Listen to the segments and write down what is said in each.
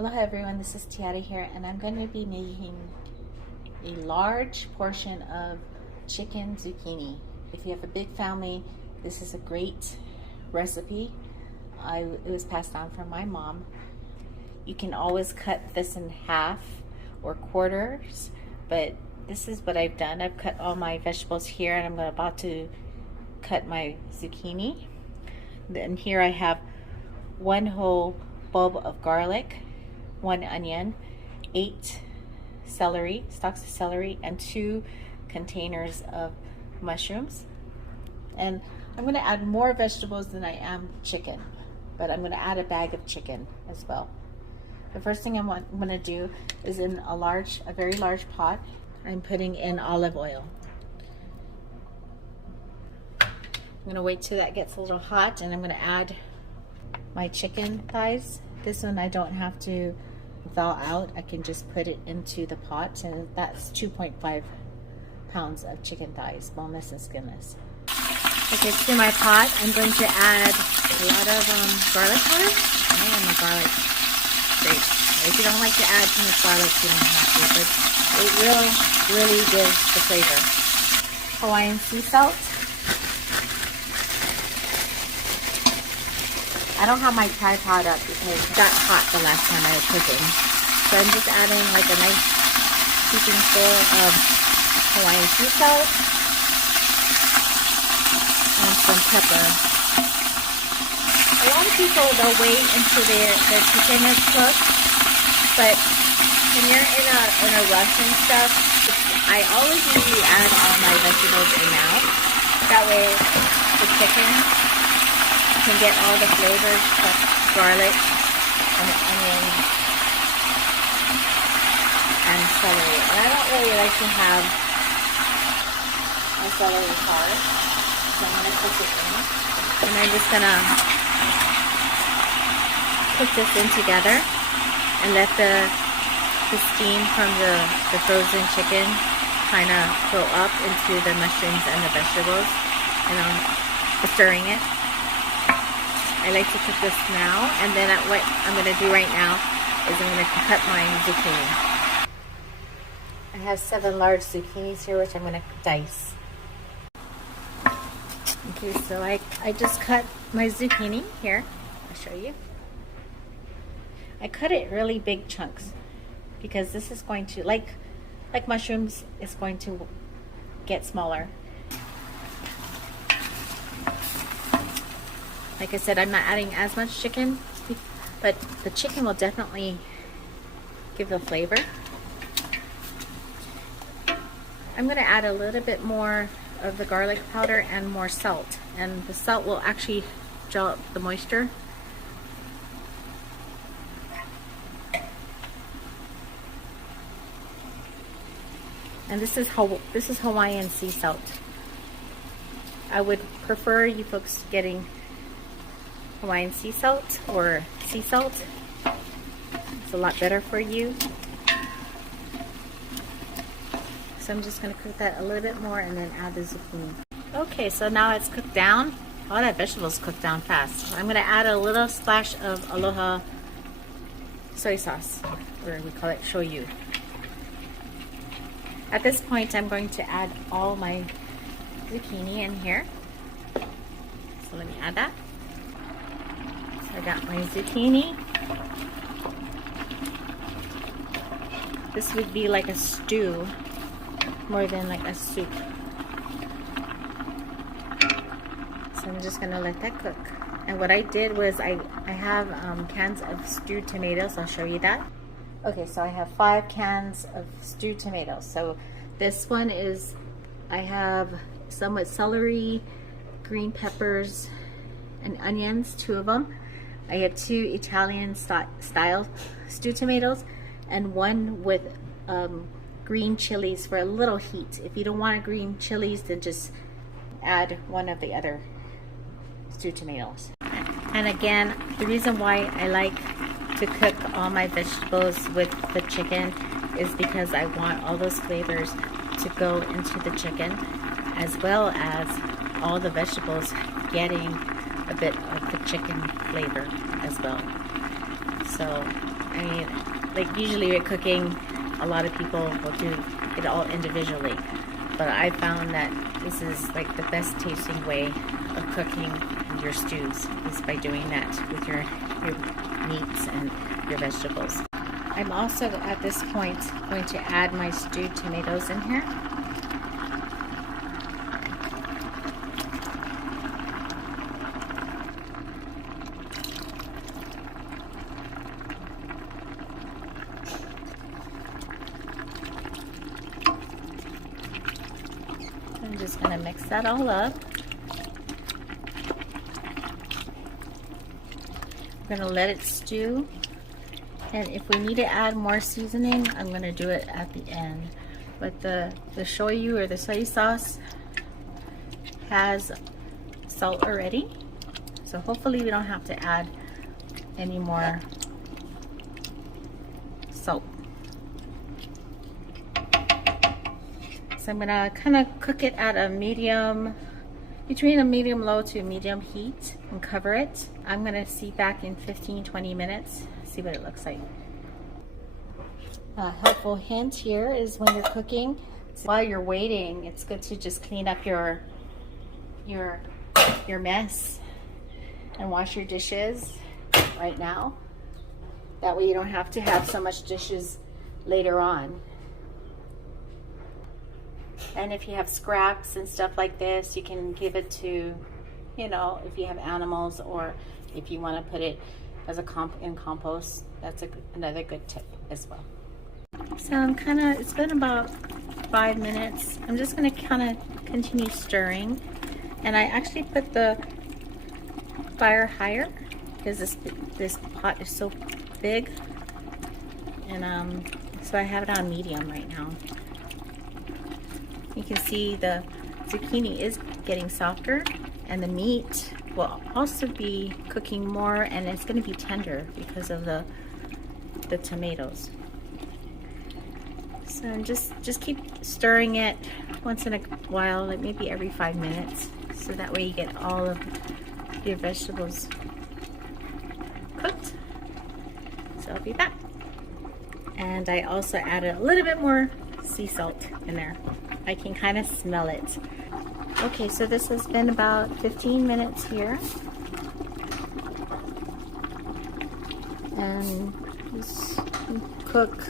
Aloha everyone, this is Tiara here, and I'm going to be making a large portion of chicken zucchini. If you have a big family, this is a great recipe. It was passed on from my mom. You can always cut this in half or quarters, but this is what I've done. I've cut all my vegetables here, and I'm about to cut my zucchini. Then here I have one whole bulb of garlic, 1 onion, 8 celery, stalks of celery, and 2 containers of mushrooms. And I'm going to add more vegetables than I am chicken, but I'm going to add a bag of chicken as well. The first thing I'm going to do is in a very large pot, I'm putting in olive oil. I'm going to wait till that gets a little hot, and I'm going to add my chicken thighs. This one I don't have to thaw out. I can just put it into the pot, and that's 2.5 pounds of chicken thighs, boneless and skinless. Okay, to my pot, I'm going to add a lot of garlic powder. Oh, my garlic. Great. If you don't like to add too much garlic, you don't have to, but it will really gives the flavor. Hawaiian sea salt. I don't have my tripod up because it got hot the last time I was cooking. So I'm just adding like a nice teaspoon of Hawaiian sea salt and some pepper. A lot of people, they'll wait until their chicken is cooked, but when you're in a rush and stuff, I always usually add all my vegetables in now. That way the chicken can get all the flavors of garlic and onion and celery. And I don't really like to have my celery hard, so I'm going to cook it in. And I'm just going to cook this in together and let the steam from the frozen chicken kind of go up into the mushrooms and the vegetables, and I'm stirring it. I like to cook this now, and then what I'm going to do right now is I'm going to cut my zucchini. I have 7 large zucchinis here, which I'm going to dice. Okay, so I just cut my zucchini here. I'll show you. I cut it really big chunks because this is going to, like mushrooms, it's going to get smaller. Like I said, I'm not adding as much chicken, but the chicken will definitely give the flavor. I'm going to add a little bit more of the garlic powder and more salt. And the salt will actually gel up the moisture. And this is Hawaiian sea salt. I would prefer you folks getting Hawaiian sea salt or sea salt. It's a lot better for you. So I'm just going to cook that a little bit more and then add the zucchini. Okay, so now it's cooked down. All that vegetables cooked down fast. I'm going to add a little splash of Aloha soy sauce, or we call it shoyu. At this point, I'm going to add all my zucchini in here. So let me add that. I got my zucchini. This would be like a stew more than like a soup. So I'm just gonna let that cook. And what I did was I have cans of stewed tomatoes. I'll show you that. Okay, so I have 5 cans of stewed tomatoes. So this one is, I have some with celery, green peppers, and onions, 2 of them. I have 2 Italian style stewed tomatoes and 1 with green chilies for a little heat. If you don't want green chilies, then just add 1 of the other stewed tomatoes. And again, the reason why I like to cook all my vegetables with the chicken is because I want all those flavors to go into the chicken, as well as all the vegetables getting a bit of the chicken flavor as well. So, I mean, like usually at cooking, a lot of people will do it all individually. But I found that this is like the best tasting way of cooking your stews is by doing that with your meats and your vegetables. I'm also at this point going to add my stewed tomatoes in here. I'm just going to mix that all up. I'm going to let it stew, and if we need to add more seasoning, I'm going to do it at the end. But the shoyu or the soy sauce has salt already, so hopefully we don't have to add any more salt. So I'm gonna kind of cook it at a medium, between a medium low to medium heat, and cover it. I'm gonna see back in 15-20 minutes, see what it looks like. A helpful hint here is when you're cooking, while you're waiting, it's good to just clean up your mess and wash your dishes right now. That way you don't have to have so much dishes later on. And if you have scraps and stuff like this, you can give it to, you know, if you have animals, or if you want to put it as a in compost. That's another good tip as well. So it's been about 5 minutes. I'm just going to kind of continue stirring. And I actually put the fire higher because this pot is so big. And so I have it on medium right now. You can see the zucchini is getting softer, and the meat will also be cooking more, and it's going to be tender because of the tomatoes. So just keep stirring it once in a while, like maybe every 5 minutes, so that way you get all of your vegetables cooked. So I'll be back. And I also added a little bit more sea salt in there. I can kind of smell it. Okay, so this has been about 15 minutes here. And just cook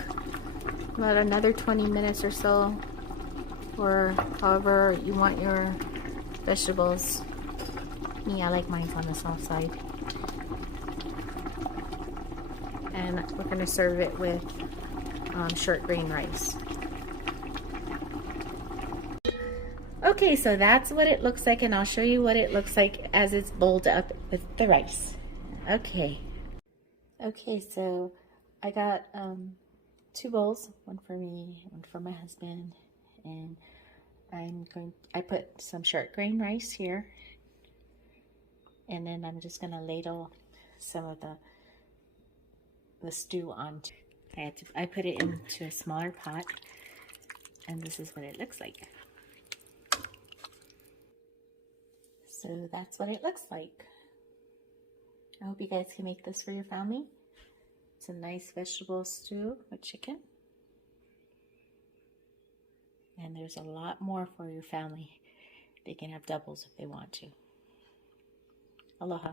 about another 20 minutes or so, or however you want your vegetables. Me, I like mine on the soft side. And we're going to serve it with short grain rice. Okay, so that's what it looks like, and I'll show you what it looks like as it's bowled up with the rice. Okay, so I got 2 bowls, one for me, one for my husband, and I put some short grain rice here, and then I'm just gonna ladle some of the stew onto. I put it into a smaller pot, and this is what it looks like. So that's what it looks like. I hope you guys can make this for your family. It's a nice vegetable stew with chicken. And there's a lot more for your family. They can have doubles if they want to. Aloha.